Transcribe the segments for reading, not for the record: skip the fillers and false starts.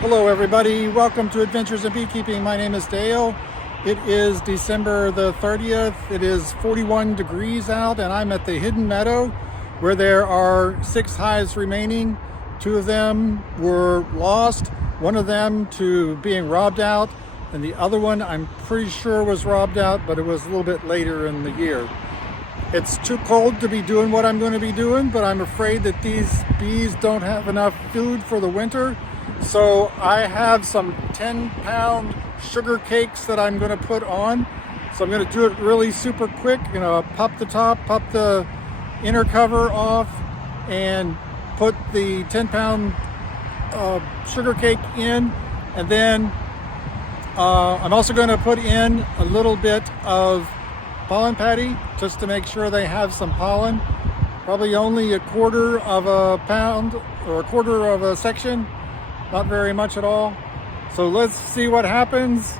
Hello everybody, welcome to Adventures in Beekeeping. My name is Dale. It is December the 30th. It is 41 degrees out and I'm at the Hidden Meadow where there are 6 hives remaining. 2 of them were lost, one of them to being robbed out, and the other one I'm pretty sure was robbed out, but it was a little bit later in the year. It's too cold to be doing what I'm going to be doing, but I'm afraid that these bees don't have enough food for the winter. So I have some 10-pound sugar cakes that I'm going to put on. So I'm going to do it really super quick. Pop the top, pop the inner cover off, and put the 10-pound sugar cake in. And then I'm also going to put in a little bit of pollen patty just to make sure they have some pollen. Probably only a quarter of a pound or a quarter of a section. Not very much at all. So let's see what happens.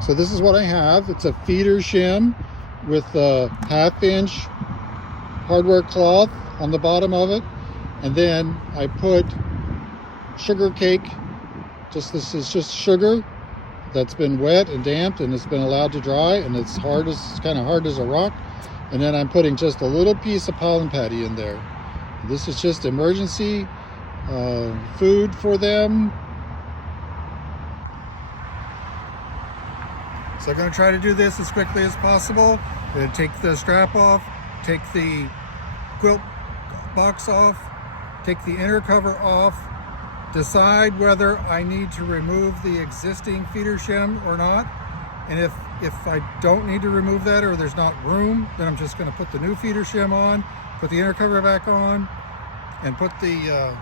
So this is what I have. It's a feeder shim with a 1/2-inch hardware cloth on the bottom of it. And then I put sugar cake. This is just sugar that's been wet and damped and it's been allowed to dry, and it's kind of hard as a rock. And then I'm putting just a little piece of pollen patty in there. This is just emergency food for them. So I'm going to try to do this as quickly as possible. I'm going to take the strap off, take the quilt box off, take the inner cover off, decide whether I need to remove the existing feeder shim or not. And if I don't need to remove that, or there's not room, then I'm just going to put the new feeder shim on, put the inner cover back on, and put the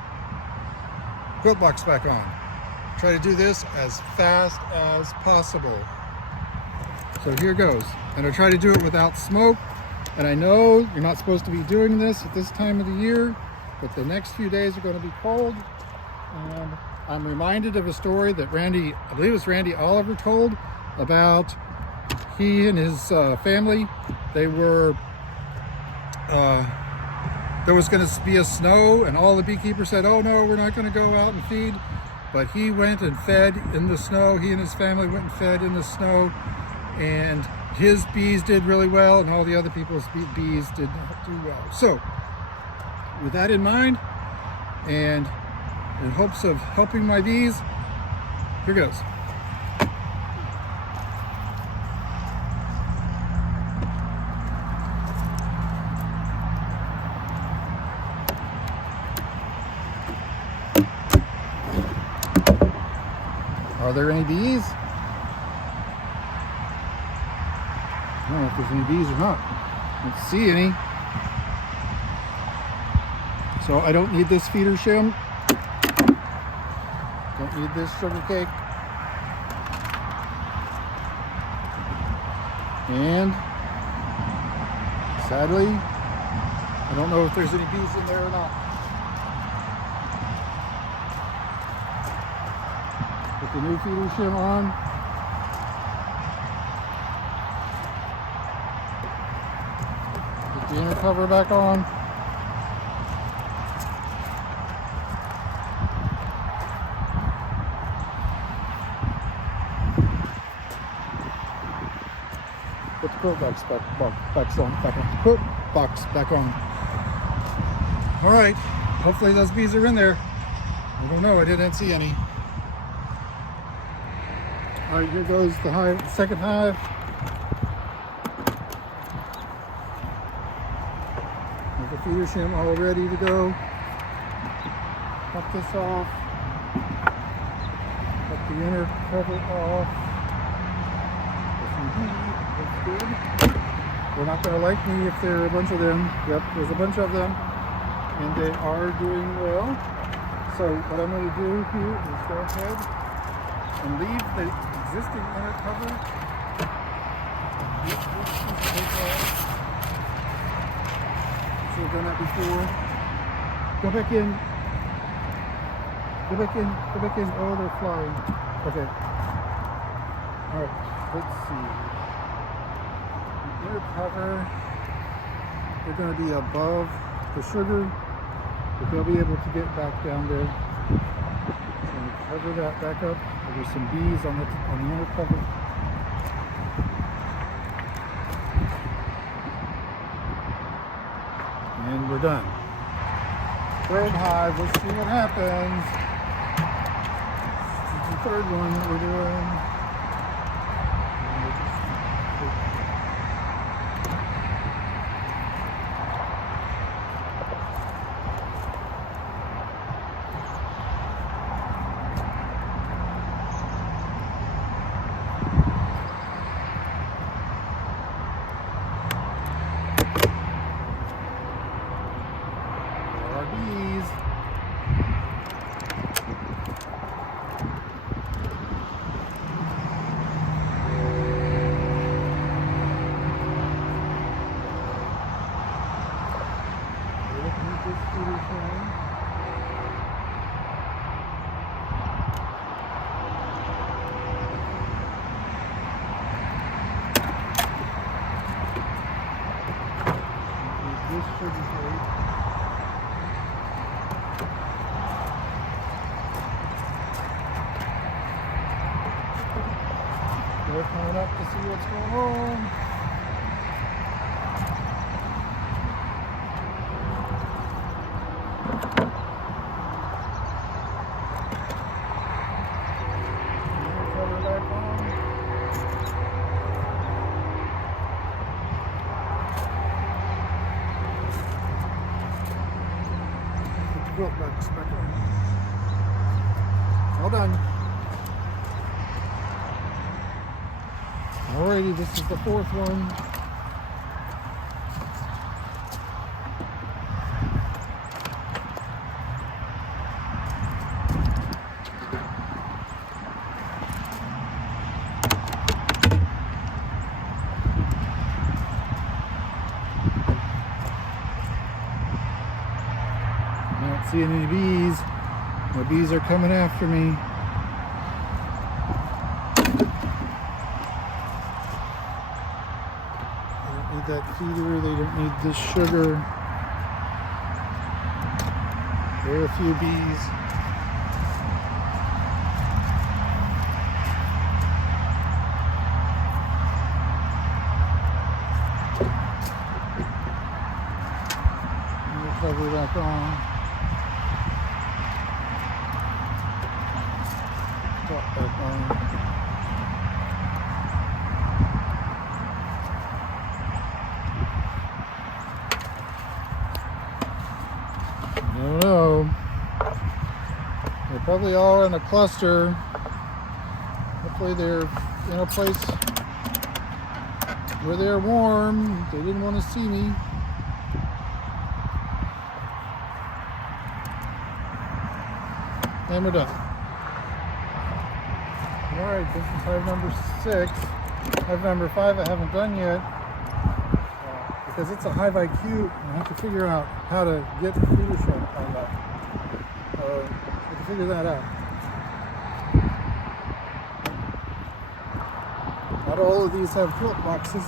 quilt box back on. Try to do this as fast as possible. So here goes. And I'll try to do it without smoke. And I know you're not supposed to be doing this at this time of the year, but the next few days are going to be cold. And I'm reminded of a story that I believe it was Randy Oliver told about he and his family. They were there was going to be a snow, and all the beekeepers said, oh no, we're not going to go out and feed. But he went and fed in the snow. He and his family went and fed in the snow, and his bees did really well, and all the other people's bees did not do well. So with that in mind, and in hopes of helping my bees, here goes. Are there any bees? I don't know if there's any bees or not. I don't see any. So I don't need this feeder shim. Don't need this sugar cake. And sadly, I don't know if there's any bees in there or not. Put the new feeder shim on. Put the inner cover back on. Put the quilt box back on. All right, hopefully those bees are in there. I don't know, I didn't see any. All right, here goes the hive, second hive. There's the feeder shim all ready to go. Pop this off. Put the inner cover off. That's good. They're not going to like me if there are a bunch of them. Yep, there's a bunch of them, and they are doing well. So what I'm going to do here is go ahead and leave the existing inner cover. So we've done that before. Go back in. Go back in. Go back in. Oh, they're flying. Okay. All right. Let's see. The inner cover. They're going to be above the sugar. but they'll be able to get back down there. So cover that back up. There's some bees on the inner cover. And we're done. Third hive, let's see what happens. This is the third one that we're doing. They're coming up to see what's going on. Cover back on. Put the quilt back on. All done. Alrighty, this is the fourth one. Not seeing any bees. The bees are coming after me. That heater, they don't need this sugar. There are a few bees. We'll cover back on. Drop back on. I don't know. They're probably all in a cluster. Hopefully they're in a place where they're warm. They didn't want to see me. And we're done. Alright, this is hive number 6. Hive number 5 I haven't done yet. Because it's a Hive IQ, I have to figure out how to get the leadership on that. I have to figure that out. Not all of these have quilt boxes.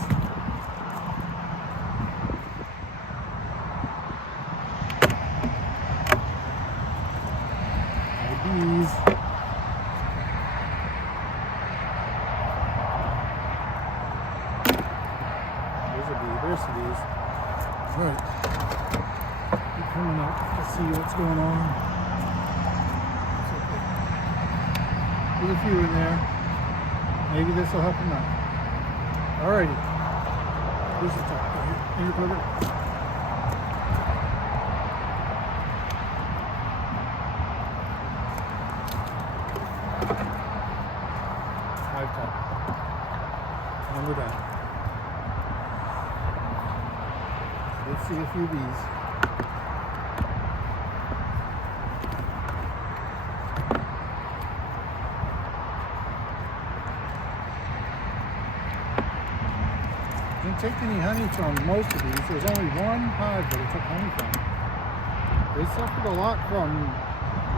Bees. There's the bees. Alright. Keep coming up to see what's going on. Okay. There's a few in there. Maybe this will help them out. Alrighty. Here's the top. Here, put it. Hive top. And we're done. Let's see a few bees. Didn't take any honey from most of these. There's only one hive that it took honey from. They suffered a lot from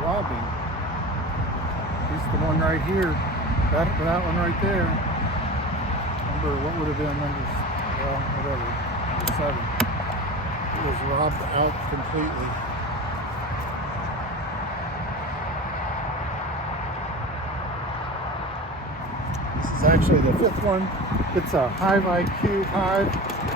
robbing. At least the one right here. That one right there. Number, what would have been number, well, whatever, number 7. Was robbed out completely. This is actually the 5th one. It's a Hive IQ hive.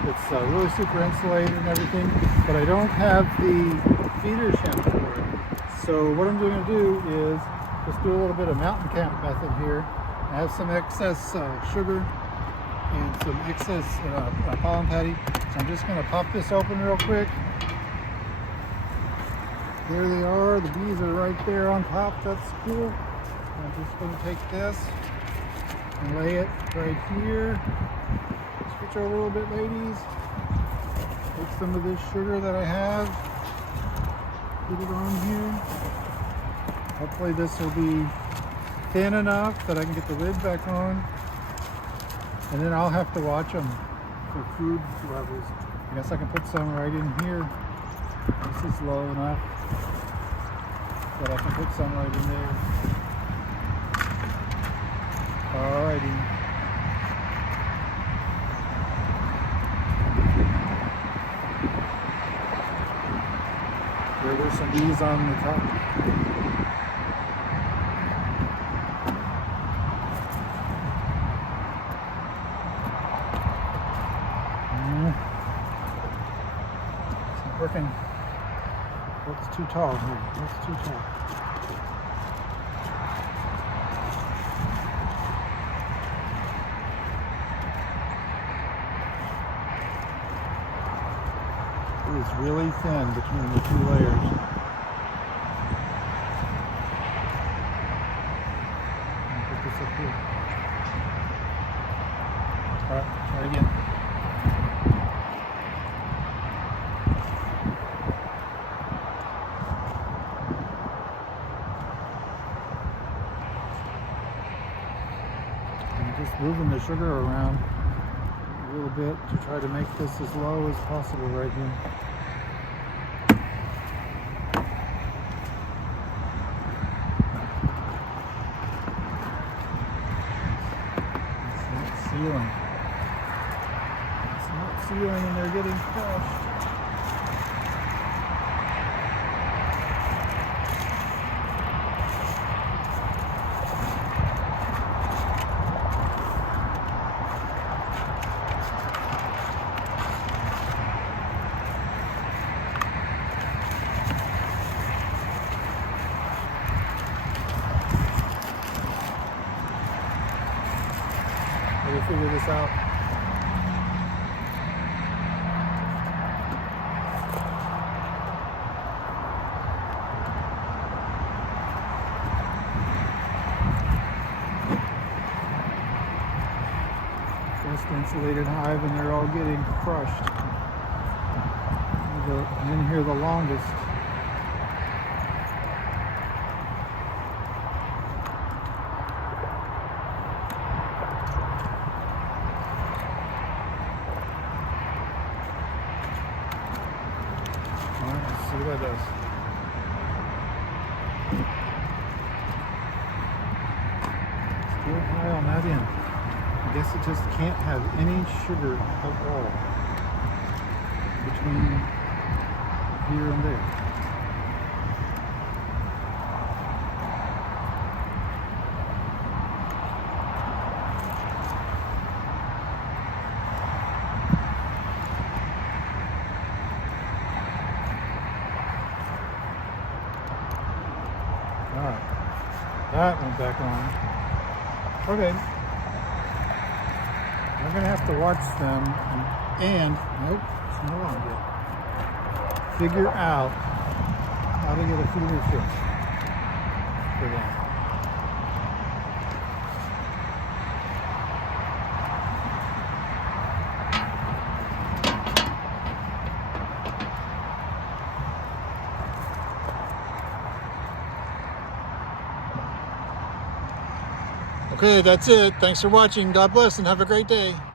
It's really super insulated and everything, but I don't have the feeder shed for it. So what I'm going to do is just do a little bit of mountain camp method here. I have some excess sugar and some excess pollen patty. So I'm just going to pop this open real quick. There they are. The bees are right there on top. That's cool. I'm just going to take this and lay it right here. Switch over a little bit, ladies. Take some of this sugar that I have. Put it on here. Hopefully this will be thin enough that I can get the lid back on. And then I'll have to watch them for food levels. I guess I can put some right in here. This is low enough that I can put some right in there. Alrighty. There's some bees on the top. It's working. What's too tall here? What's too tall? It is really thin between the 2 layers. Put this up here. Alright, try again. I'm just moving the sugar around a little bit to try to make this as low as possible right here. It's not sealing. It's not sealing and they're getting crushed. We'll figure this out. Best insulated hive, and they're all getting crushed. I'm in here the longest. Let's see what that does. Still high on that end. I guess it just can't have any sugar at all between here and there. Alright, that went back on. Okay. I'm going to have to watch them and nope, it's not on yet. Figure out how to get a feeder fish for them. Okay, that's it. Thanks for watching. God bless and have a great day.